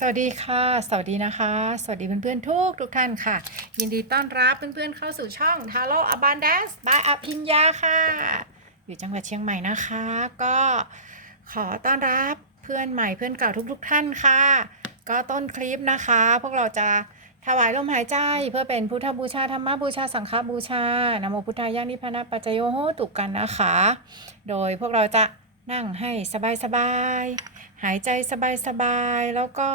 สวัสดีค่ะ สวัสดีนะคะ สวัสดีเพื่อนๆทุกทุกท่านค่ะ ยินดีต้อนรับเพื่อนๆเข้าสู่ช่อง t a r o Abundance by อภิญญาค่ะ อยู่จังหวัดเชียงใหม่นะคะ ก็ขอต้อนรับเพื่อนใหม่เพื่อนเก่าทุกๆท่านค่ะ ก็ต้นคลิปนะคะ พวกเราจะถวายลมหายใจเพื่อเป็นพุทธบูชาธรรมบูชาสังฆบูชานโมพุทธายานิพพานปัจจโยโหตุกันนะคะ โดยพวกเราจะ นั่งให้สบายๆ หายใจสบายๆ แล้วก็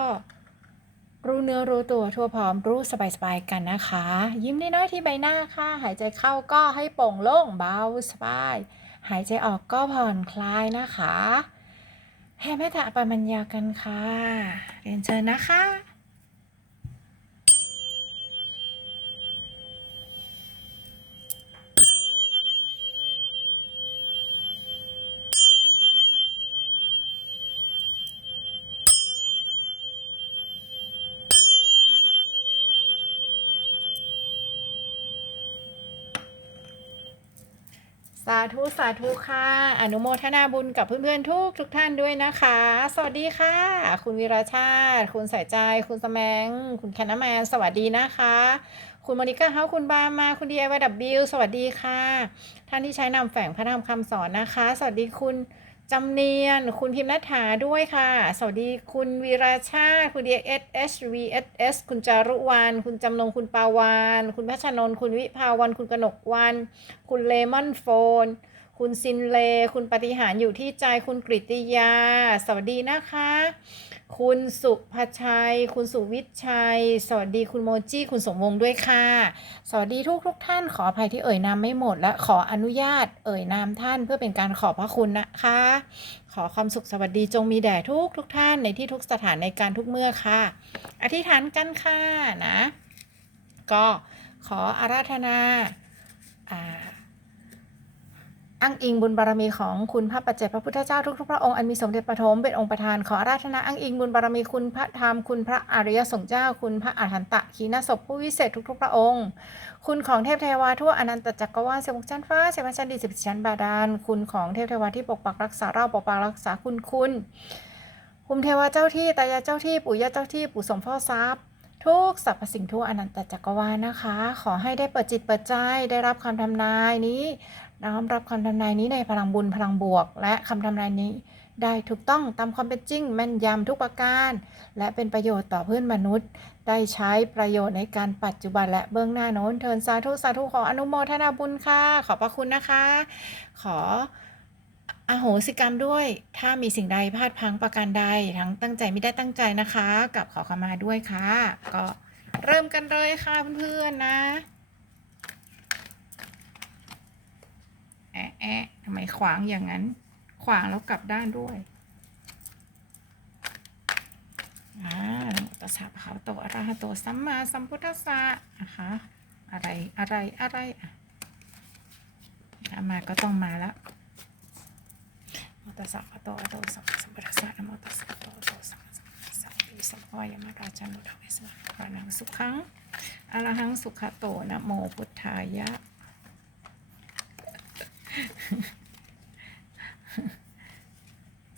รู้เนื้อรู้ตัวทั่วพร้อมรู้สบายๆ กันนะคะ ยิ้มน้อยๆที่ใบหน้าค่ะ หายใจเข้าก็ให้โป่งโล่งเบาสบาย หายใจออกก็ผ่อนคลายนะคะแผ่เมตตาปมัญญากันค่ะเรียนเชิญนะคะาธุสาธุค่ะ อนุโมทนาบุญกับเพื่อนๆทุกทุกท่านด้วยนะคะ สวัสดีค่ะ คุณวีราชาติ คุณสายใจ คุณสแมง คุณแคนาแมน สวัสดีนะคะ คุณมอนิก้าเฮาคุณบามา คุณดีไอวดับบิลสวัสดีค่ะ ท่านที่ใช้นำแฝงพระธรรมคำสอนนะคะ สวัสดีคุณ จำเนียน คุณพิมพ์นัฐาด้วยค่ะ สวัสดีคุณวีราชาคุณดีเอสเอสวีเอสเอสคุณจารุวรรณคุณจำนงคุณปาวาน คุณพัชนนคุณวิภาวัน คุณกนกวัน คุณเลมอนโฟน คุณซินเล คุณปฏิหารอยู่ที่ใจ คุณกริติยา สวัสดีนะคะ คุณสุภชัย คุณสุวิชัย สวัสดีคุณโมจิคุณสมวงศ์ด้วยค่ะ สวัสดีทุกทุกท่านขออภัยที่เอ่ยนามไม่หมด และขออนุญาตเอ่ยนามท่านเพื่อเป็นการขอบพระคุณนะคะ ขอความสุขสวัสดีจงมีแด่ทุกทุกท่านในที่ทุกสถานในการทุกเมื่อค่ะ อธิษฐานกันค่ะนะ ก็ขออาราธนาอ่า อ้างอิงบุญบารมีของคุณพระปัจเจกพระพุทธเจ้าทุกๆพระองค์อันมีสมเด็จปฐมเป็นองค์ประธานขอราธนาอ้างอิงบุญบารมีคุณพระธรรมคุณพระอริยสงฆ์เจ้า คุณพระอรหันตะขีณศพผู้วิเศษทุกๆพระองค์ คุณของเทพเทวาทั่วอนันตจักรวาลเสมุกชั้นฟ้าเสมาชั้นดิสิบชั้นบาดาลคุณของเทพเทวาที่ปกปักรักษาเราปกปักรักษาคุณคุณภูมิเทวาเจ้าที่ตายาเจ้าที่ปู่ย่าเจ้าที่ปู่สมพ่อทรัพย์ทุกสรรพสิ่งทั่วอนันตจักรวาลนะคะ ขอให้ได้เปิดจิตเปิดใจได้รับคำทำนายนี้ น้อมรับคำทำนายนี้ในพลังบุญพลังบวก และคำทำนายนี้ ได้ถูกต้องตามความเป็นจริงแม่นยำทุกประการ และเป็นประโยชน์ต่อเพื่อนมนุษย์ ได้ใช้ประโยชน์ในการปัจจุบันและเบื้องหน้าโน้นเทินสาธุสาธุขออนุโมทนาบุญค่ะ ขอบพระคุณนะคะ ขออโหสิกรรมด้วย ถ้ามีสิ่งใดพลาดพังประการใด ทั้งตั้งใจไม่ได้ตั้งใจนะคะ กับขอขมาด้วยค่ะ ก็เริ่มกันเลยค่ะเพื่อนๆนะ แอะทำไมขวางอย่างนั้น ขวางแล้วกลับด้านด้วยอ่าโมตัสสะภะคะวะโตอระหะโตสัมมาสัมพุทธัสสะนะคะอะไรอะไรอะไรอะมาก็ต้องมาละโมตสสะภะโตอะระหะโตสัมมาสัมพุทธัสสะนะโมตสะภะคะวะโตสัมมาสัมพุทธัสสะปิสัมภวายมราชันโนทเวสวะกานังสุขังอระหังสุขโตนะโมพุทธายะ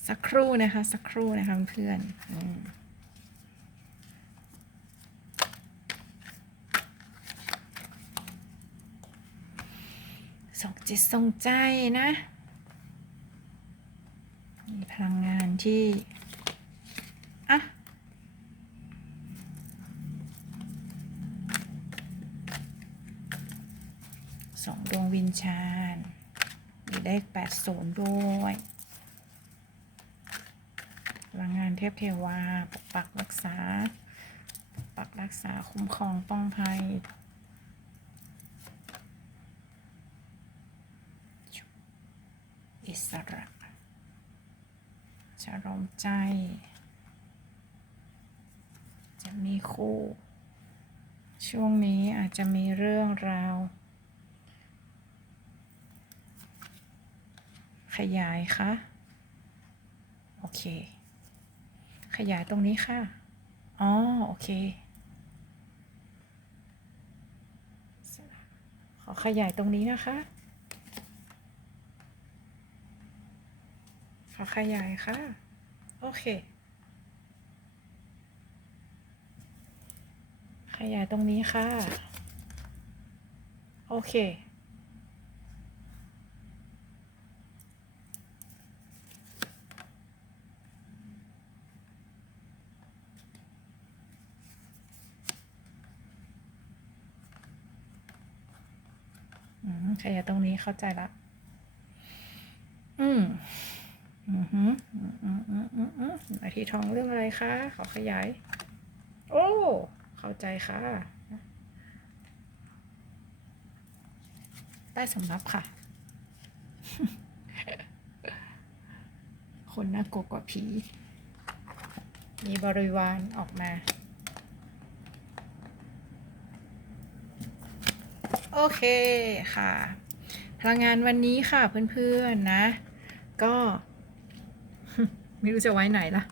สักครู่นะคะ สักครู่นะคะเพื่อนอส่งจิตส่งใจนะมีพลังงานที่อะสองดวงวิญญาณ มีเลขแปดศูนย์ด้วยพลังงานเทพเทวาปกปักรักษาปกปักรักษาคุ้มครองป้องภัยอิสระชะลมใจ จะมีคู่ ช่วงนี้อาจจะมีเรื่องราว ขยายค่ะ โอเค ขยายตรงนี้ค่ะ อ๋อ โอเค ขอขยายตรงนี้นะคะ ขอขยายค่ะ โอเค ขยายตรงนี้ค่ะ โอเค อืมขยายตรง นี้เข้าใจละ อืมอืมฮึอืมอืมอืมอืมอืมนาทีทองเรื่องอะไรคะ ขอขยาย โอ้ เข้าใจค่ะ ใต้สำรับค่ะ คนน่ากลัวกว่าผี มีบริวารออกมา โอเคค่ะ พลังงานวันนี้ค่ะเพื่อนๆนะ ก็ ไม่รู้จะไว้ไหนละ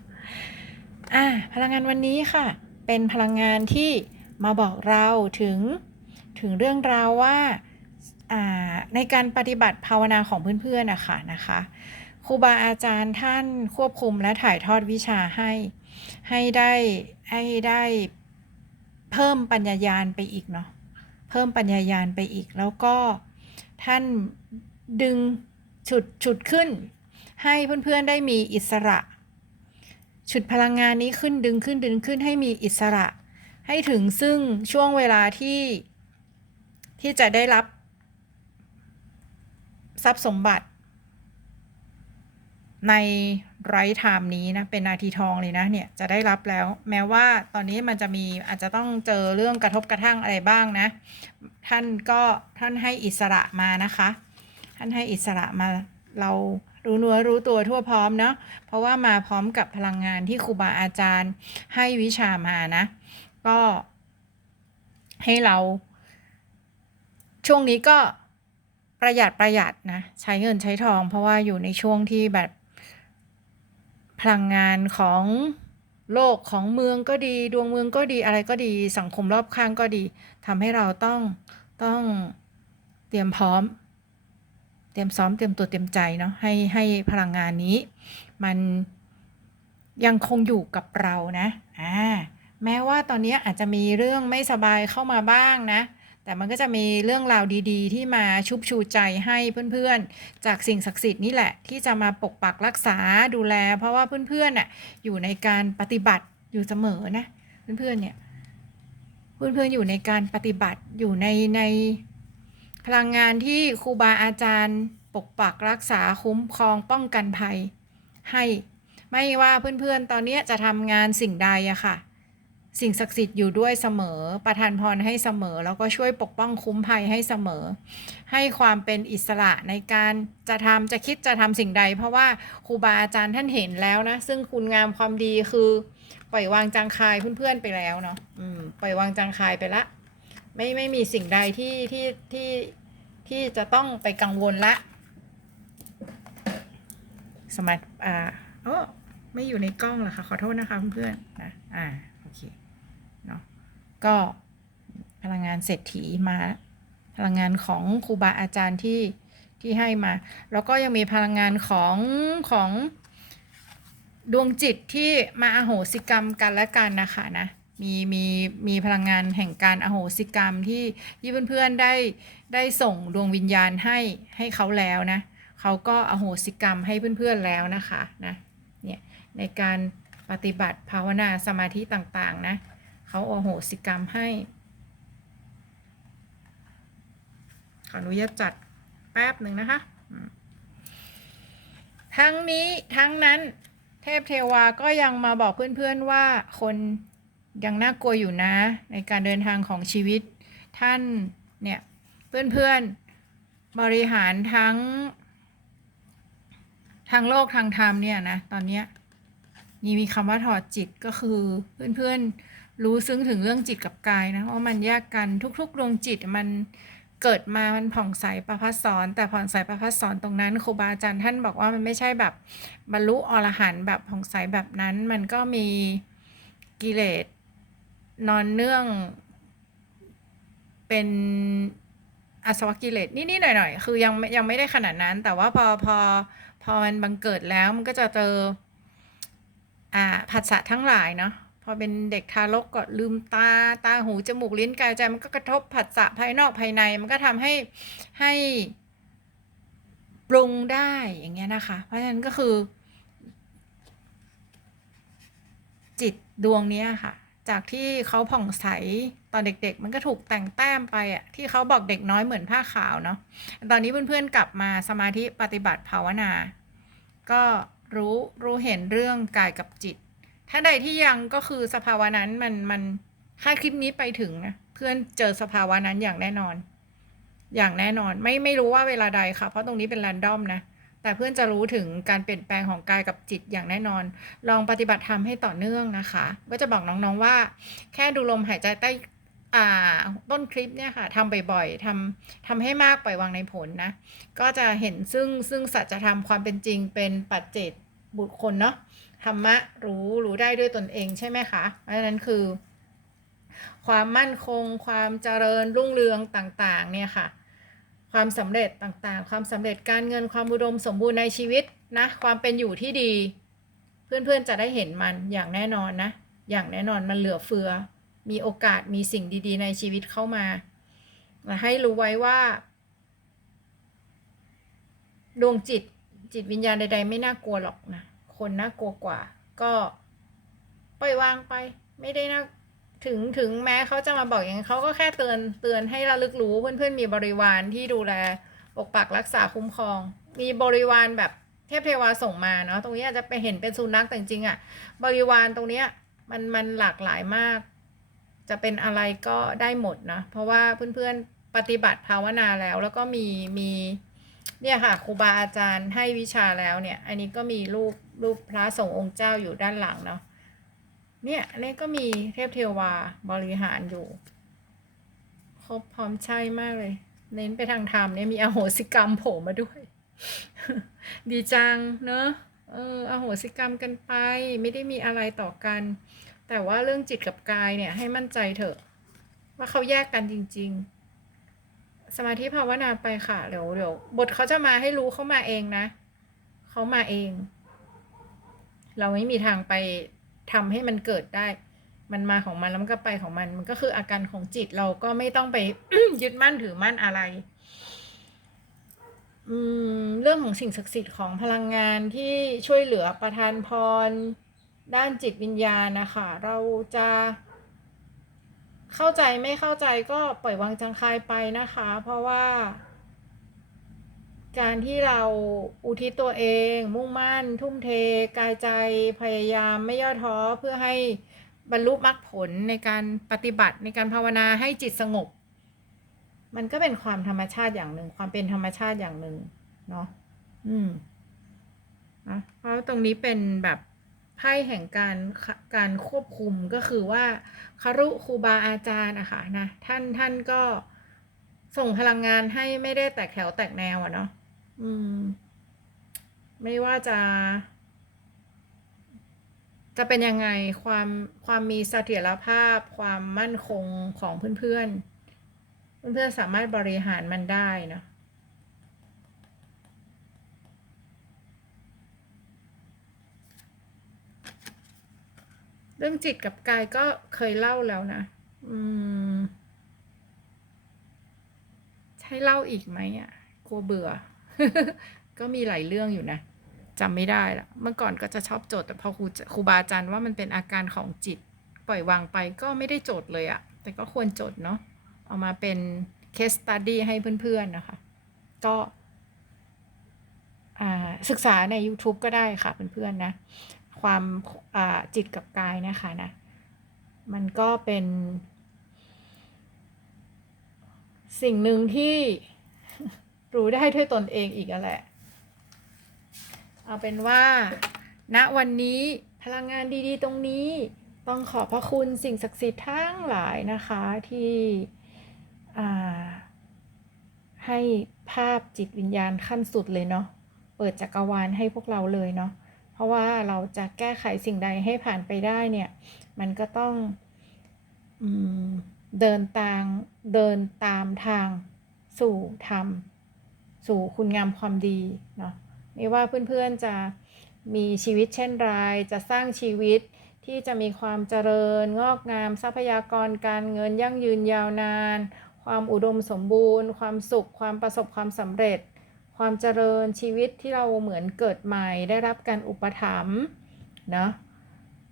อ่าพลังงานวันนี้ค่ะ เป็นพลังงานที่มาบอกเราถึงถึงเรื่องราวว่าอ่าในการปฏิบัติภาวนาของเพื่อนๆนะคะนะคะครูบาอาจารย์ท่านควบคุมและถ่ายทอดวิชาให้ให้ได้ให้ได้เพิ่มปัญญายาณไปอีกเนาะเพิ่มปัญญายาณไปอีกแล้วก็ ท่านดึงฉุดฉุดขึ้น ให้เพื่อนๆได้มีอิสระ ฉุดพลังงานนี้ขึ้นดึงขึ้นดึงขึ้นให้มีอิสระ ให้ถึงซึ่งช่วงเวลาที่ ที่จะได้รับ ทรัพย์สมบัติ ในไรไทม์นี้นะเป็นนาทีทองเลยนะเนี่ยจะได้รับแล้ว แม้ว่าตอนนี้มันจะมีอาจจะต้องเจอเรื่องกระทบกระทั่งอะไรบ้างนะ ท่านก็ท่านให้อิสระมานะคะ ท่านให้อิสระมาเรารู้เนื้อรู้ตัวทั่วพร้อมเนาะเพราะว่ามาพร้อมกับพลังงานที่ครูบาอาจารย์ให้วิชามานะ ก็ให้เรา ช่วงนี้ก็ประหยัดประหยัดนะ ใช้เงินใช้ทอง เพราะว่าอยู่ในช่วงที่แบบ พลังงานของโลกของเมืองก็ดี ดวงเมืองก็ดีอะไรก็ดีสังคมรอบข้างก็ดีทำให้เราต้องต้องเตรียมพร้อม เตรียมซ้อมเตรียมตัวเตรียมใจเนาะให้ให้พลังงานนี้ มันยังคงอยู่กับเรานะอ่าแม้ว่าตอนนี้อาจจะมีเรื่องไม่สบายเข้ามาบ้างนะ แต่มันก็จะมีเรื่องราวดีๆ ที่มาชุบชูใจให้เพื่อนๆ จากสิ่งศักดิ์สิทธิ์นี่แหละ ที่จะมาปกปักรักษาดูแล เพราะว่าเพื่อนๆน่ะอยู่ในการปฏิบัติอยู่เสมอนะเพื่อนๆเนี่ยเพื่อนๆอยู่ในการปฏิบัติอยู่ในในพลังงานที่ครูบาอาจารย์ ปกปักรักษาคุ้มครองป้องกันภัยให้ ไม่ว่าเพื่อนๆตอนนี้จะทำงานสิ่งใดอะค่ะ สิ่งศักดิ์สิทธิ์อยู่ด้วยเสมอ ประทานพรให้เสมอ แล้วก็ช่วยปกป้องคุ้มภัยให้เสมอ ให้ความเป็นอิสระในการจะทำจะคิดจะทำสิ่งใด เพราะว่าครูบาอาจารย์ท่านเห็นแล้วนะ ซึ่งคุณงามความดีคือ ปล่อยวางจางคายเพื่อนๆไปแล้วเนาะปล่อยวางจางคายไปละ ไม่ไม่มีสิ่งใดที่ที่ที่ที่จะต้องไปกังวลละ สมัครอ่าอ๋อไม่อยู่ในกล้องเหรอคะขอโทษนะคะเพื่อนๆนะอ่า ก็พลังงานเศรษฐีมา พลังงานของครูบาอาจารย์ที่ที่ให้มา แล้วก็ยังมีพลังงานของของดวงจิตที่มาอโหสิกรรมกันและกันนะคะนะมีมีมีพลังงานแห่งการอโหสิกรรมที่ที่เพื่อนๆได้ได้ส่งดวงวิญญาณให้ให้เขาแล้วนะเขาก็อโหสิกรรมให้เพื่อนๆแล้วนะคะนะเนี่ยในการปฏิบัติภาวนาสมาธิต่างๆนะ เขาโอโหสิกรรมให้ ขออนุญาตจัดแป๊บหนึ่งนะคะ ทั้งนี้ทั้งนั้นเทพเทวาก็ยังมาบอกเพื่อนๆว่าคนยังน่ากลัวอยู่นะ ในการเดินทางของชีวิตท่านเนี่ยเพื่อนๆบริหารทั้งทางโลกทางธรรมเนี่ยนะตอนเนี้ยนี่มีคำว่าถอดจิตก็คือเพื่อนๆ รู้ซึ้งถึงเรื่องจิตกับกายนะว่ามันแยกกันทุกๆดวงจิตมันเกิดมามันผ่องใสประพัสสอนแต่ผ่องใสประพัสสอนตรงนั้นครูบาอาจารย์ท่านบอกว่ามันไม่ใช่แบบบรรลุอรหันต์แบบผ่องใสแบบนั้น มันก็มีกิเลสนอนเนื่องเป็นอาสวะกิเลสนิดๆหน่อยๆ คือยังยังไม่ได้ขนาดนั้น แต่ว่าพอพอพอมันบังเกิดแล้วมันก็จะเจออ่าผัสสะทั้งหลายเนาะ พอเป็นเด็กทารกก็ลืมตาตาหูจมูกลิ้นกายใจมันก็กระทบผัสสะภายนอกภายใน มันก็ทำให้ให้ปรุงได้อย่างเงี้ยนะคะ เพราะฉะนั้นก็คือ จิตดวงนี้ค่ะ จากที่เขาผ่องใสตอนเด็กๆ มันก็ถูกแต่งแต้มไปอะที่เขาบอกเด็กน้อยเหมือนผ้าขาวเนาะตอนนี้เพื่อนๆกลับมาสมาธิปฏิบัติภาวนา ก็รู้รู้เห็นเรื่องกายกับจิต ถ้าใดที่ยังก็คือสภาวะนั้นมันมันถ้าคลิปนี้ไปถึงนะเพื่อนเจอสภาวะนั้นอย่างแน่นอน อย่างแน่นอนไม่ไม่รู้ว่าเวลาใดค่ะ เพราะตรงนี้เป็นแรนดอมนะแต่เพื่อนจะรู้ถึงการเปลี่ยนแปลงของกายกับจิตอย่างแน่นอน ลองปฏิบัติธรรมให้ต่อเนื่องนะคะก็จะบอกน้องๆว่า แค่ดูลมหายใจใต้อ่าต้นคลิปเนี่ยค่ะทำบ่อยๆทำทำให้มากปล่อยวางในผลนะ ก็จะเห็นซึ่งซึ่งสัจธรรมความเป็นจริงเป็นปัจเจกบุคคลเนาะ ธรรมะรู้รู้ได้ด้วยตนเองใช่ไหมคะเพราะฉะนั้นคือ ความมั่นคง ความเจริญรุ่งเรืองต่างๆ เนี่ยค่ะ ความสำเร็จต่างๆ ความสำเร็จการเงินความอุดมสมบูรณ์ในชีวิตนะความเป็นอยู่ที่ดี เพื่อนๆจะได้เห็นมันอย่างแน่นอนนะอย่างแน่นอนมันเหลือเฟือ มีโอกาสมีสิ่งดี ๆ ในชีวิตเข้ามาให้รู้ไว้ว่า ดวงจิตจิตวิญญาณใด ๆ ไม่น่ากลัวหรอกนะ คนน่ากลัวกว่า ก็ปล่อยวางไป ไม่ได้น่าถึงถึงแม้เขาจะมาบอกอย่างนั้เขาก็แค่เตือนเตือนให้ระลึกรู้เพื่อนๆมีบริวารที่ดูแลปกปักรักษาคุ้มครอง มีบริวารแบบเทพเทวาส่งมาเนาะตรงนี้อาจจะไปเห็นเป็นสุนัขแต่จริงอะ่ะ บริวารตรงเนี้ยมันมันหลากหลายมาก จะเป็นอะไรก็ได้หมดนะเพราะว่าเพื่อนๆปฏิบัติภาวนาแล้ว แล้วก็มีมีเนี่ยค่ะครูบาอาจารย์ให้วิชาแล้วเนี่ย อันนี้ก็มีรูป รูปพระสงฆ์องค์เจ้าอยู่ด้านหลังเนาะเนี่ยนนี้ก็มีเทพเทวาบริหารอยู่ ครบพร้อมใช่มากเลย เน้นไปทางธรรมเนี่ยมีอโหสิกรรมโผล่มาด้วย ดีจังเนอะเอออโหสิกรรมกันไป ไม่ได้มีอะไรต่อกัน แต่ว่าเรื่องจิตกับกายเนี่ยให้มั่นใจเถอะ ว่าเขาแยกกันจริง ๆ สมาธิภาวนาไปค่ะเดี๋ยวเดี๋ยวบทเขาจะมาให้รู้เขามาเองนะ เขามาเอง เราไม่มีทางไปทำให้มันเกิดได้ มันมาของมันแล้วมันก็ไปของมัน มันก็คืออาการของจิตเราก็ไม่ต้องไปยึดมั่นถือมั่นอะไร อืม เรื่องของสิ่งศักดิ์สิทธิ์ของพลังงานที่ช่วยเหลือประทานพร ด้านจิตวิญญาณนะคะ เราจะเข้าใจไม่เข้าใจก็ปล่อยวางจังคายไปนะคะ เพราะว่า การที่เราอุทิศตัวเอง มุ่งมั่น ทุ่มเท กายใจพยายามไม่ย่อท้อเพื่อให้บรรลุมรรคผลในการปฏิบัติในการภาวนาให้จิตสงบ มันก็เป็นความธรรมชาติอย่างหนึ่ง ความเป็นธรรมชาติอย่างหนึ่งเนาะอืมนะเพราะตรงนี้เป็นแบบไพ่แห่งการการควบคุมก็คือว่าคารุครูบาอาจารย์อะค่ะนะท่านท่านก็ส่งพลังงานให้ไม่ได้แตกแถวแตกแนวอะเนาะ อืม ไม่ว่าจะ จะเป็นยังไงความความมีเสถียรภาพ ความมั่นคงของเพื่อนๆ เพื่อนๆสามารถบริหารมันได้เนาะเรื่องจิตกับกายก็เคยเล่าแล้วนะ อืม ใช่เล่าอีกไหมอะ กลัวเบื่อ ก็มีหลายเรื่องอยู่นะจำไม่ได้ละเมื่อก่อนก็จะชอบโจทย์แต่พอครูครูบาอาจารย์ว่ามันเป็นอาการของจิต ปล่อยวางไปก็ไม่ได้โจทย์เลยอะแต่ก็ควรโจทย์เนาะเอามาเป็น case study ให้เพื่อนๆนะคะ ก็ศึกษาใน YouTube ก็ได้ค่ะเพื่อนๆนะ ความจิตกับกายนะคะนะ มันก็เป็น สิ่งหนึ่งที่ รู้ได้ด้วยตนเองอีกแล้วแหละ เอาเป็นว่าณวันนี้พลังงานดีๆ ตรงนี้ต้องขอบพระคุณสิ่งศักดิ์สิทธิ์ทั้งหลายนะคะที่ให้ภาพจิตวิญญาณขั้นสุดเลยเนาะเปิดจักรวาลให้พวกเราเลยเนาะเพราะว่าเราจะแก้ไขสิ่งใดให้ผ่านไปได้เนี่ย มันก็ต้องเดินตามเดินตามทางสู่ธรรม สู่คุณงามความดีเนาะไม่ว่าเพื่อนๆจะมีชีวิตเช่นไรจะสร้างชีวิตที่จะมีความเจริญ งอกงาม ทรัพยากรการเงินยั่งยืนยาวนาน ความอุดมสมบูรณ์ ความสุข ความประสบความสำเร็จ ความเจริญชีวิตที่เราเหมือนเกิดใหม่ ได้รับการอุปถัมภ์นะ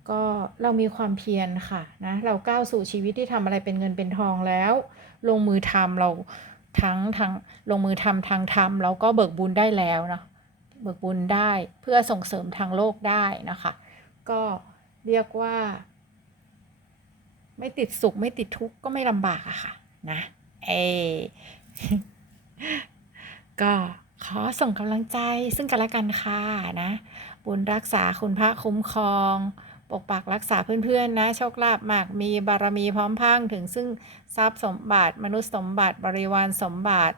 ก็เรามีความเพียรค่ะนะเราก้าวสู่ชีวิตที่ทำอะไรเป็นเงินเป็นทองแล้ว ลงมือทำเรา ทั้งทั้งลงมือทำทางธรรมแล้วก็เบิกบุญได้แล้วนะเบิกบุญได้เพื่อส่งเสริมทางโลกได้นะคะ ก็เรียกว่า ไม่ติดสุขไม่ติดทุกข์ก็ไม่ลำบากอะค่ะนะเอก็ขอส่งกำลังใจซึ่งกันและกันค่ะนะ บุญรักษาคุณพระคุ้มครอง ปกปักรักษาเพื่อนๆนะโชคลาภมากมีบารมีพร้อมพังถึงซึ่งทรัพย์สมบัติ มนุษย์สมบัติบริวารสมบัติ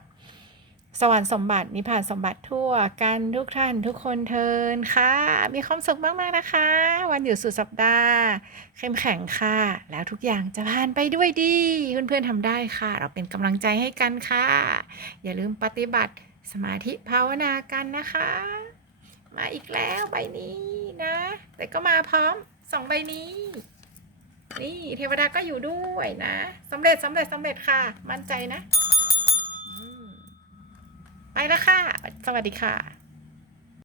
สวรรค์สมบัตินิพพานสมบัติทั่วกันทุกท่านทุกคนเทินค่ะ มีความสุขมากๆนะคะ วันหยุดสุดสัปดาห์ เข้มแข็งค่ะ แล้วทุกอย่างจะผ่านไปด้วยดีเพื่อนๆทำได้ค่ะ เราเป็นกำลังใจให้กันค่ะ อย่าลืมปฏิบัติสมาธิภาวนากันนะคะ มาอีกแล้วใบนี้นะ แต่ก็มาพร้อม สองใบนี้ นี่เทวดาก็อยู่ด้วยนะสำเร็จสำเร็จสำเร็จค่ะ มั่นใจนะไปแล้วค่ะ สวัสดีค่ะ